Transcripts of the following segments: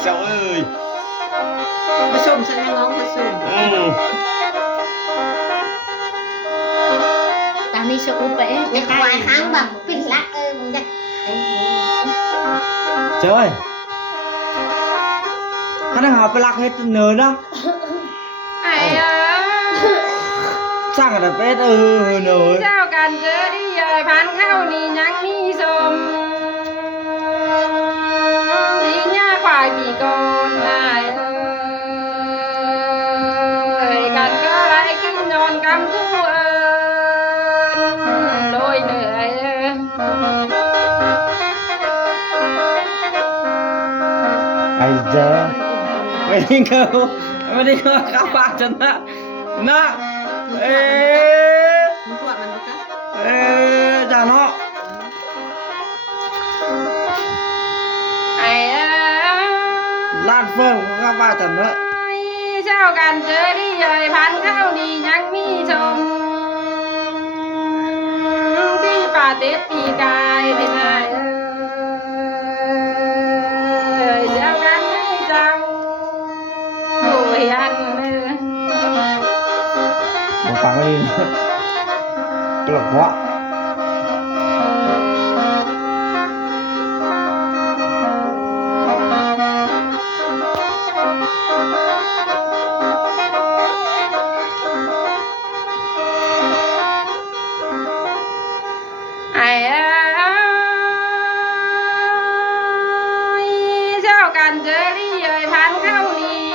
เสียวเอ้ยผสมฉันยังร้องผสมตอนนี้ชอุบไปจะควายค้างแบบปิดละมึงจะเจ้ยถ้าได้หาไปรักให้เนื้อนะไอ้สร้างกันเป็ดเนื้อเจ้ากันเจอที่ใหญ่พันเข้านี่ยังมีสมนี่เนี่ยควายปีกอนนายกันก็ไรกินนอนกำตู้โดยเหนื่อยไอ้เจ้ไม่ได้เข้าข้าวปากฉันนะมึงตรวจมันดูกันจ้าเนาะลาดเฟิ่งข้าวปากฉันนะเจ้ากันเจอที่ใหญ่พันเข้านี่ยังมีชมที่ป่าเต็ดปีกายที่ไหนเจ้ากันให้เจ้าโอ้ยอันมาฟังให้ดีกลับวะกันเจอรี่เอ่ยพันเข้านี่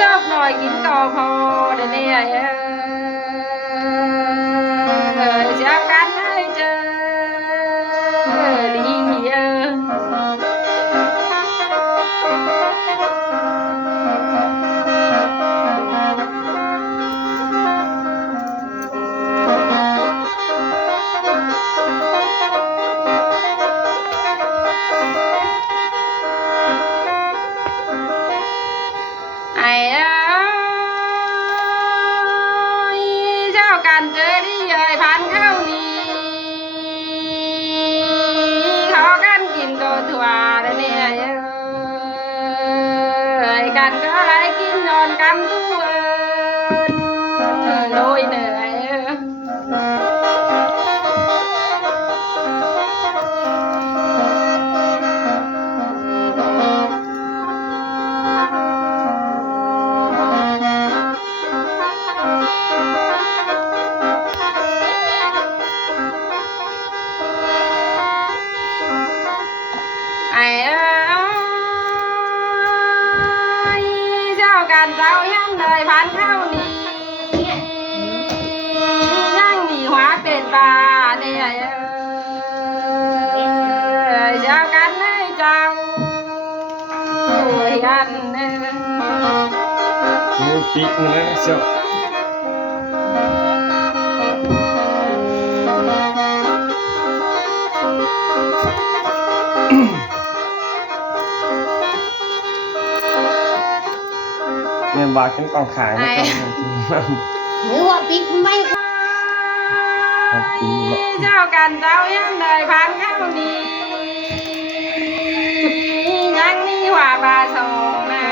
ชอบหน่อยกินก็พอเดี๋ยวนี้เจ้ากันให้เจอดีกันเจอที่ใหญ่พันเข้านี่ขอกันกินก็ถั่วเดี๋ยวนี้กันก็ไรกินนอนกำตู้โดยเหนื่อยกันเจ้ายังเลยพันเข้านี่ยังมีหัวเป็นปลาเนี่ยเจ้ากันให้เจ้ากันมูปิกนะเสียวเนี่ยบากินกองขายนะหรือว่าปิ๊กไม่เจ้ากันเจ้ายังเลยพันเข้านี่ยังมีหัวปลาสองนะ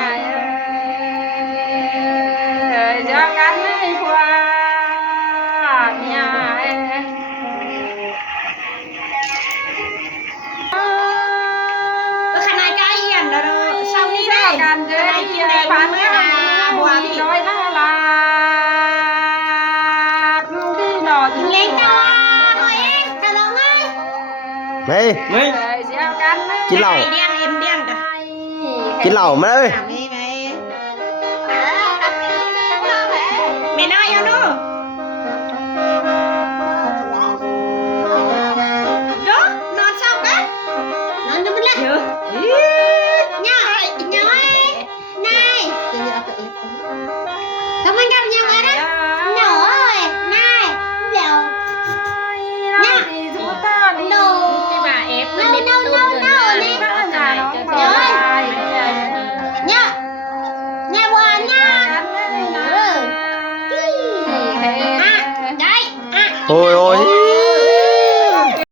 เจ้ากันให้ควาเนี่ยขนาดใกล้เยี่ยมแล้วเช้านี้ได้กันเจอที่ไหนพันเข้าที่น้อยน่ารักที่หน่อที่เล็กจ้าตัวเองจะลองไงไม่กินเหล้ากินเหล้ามาเลย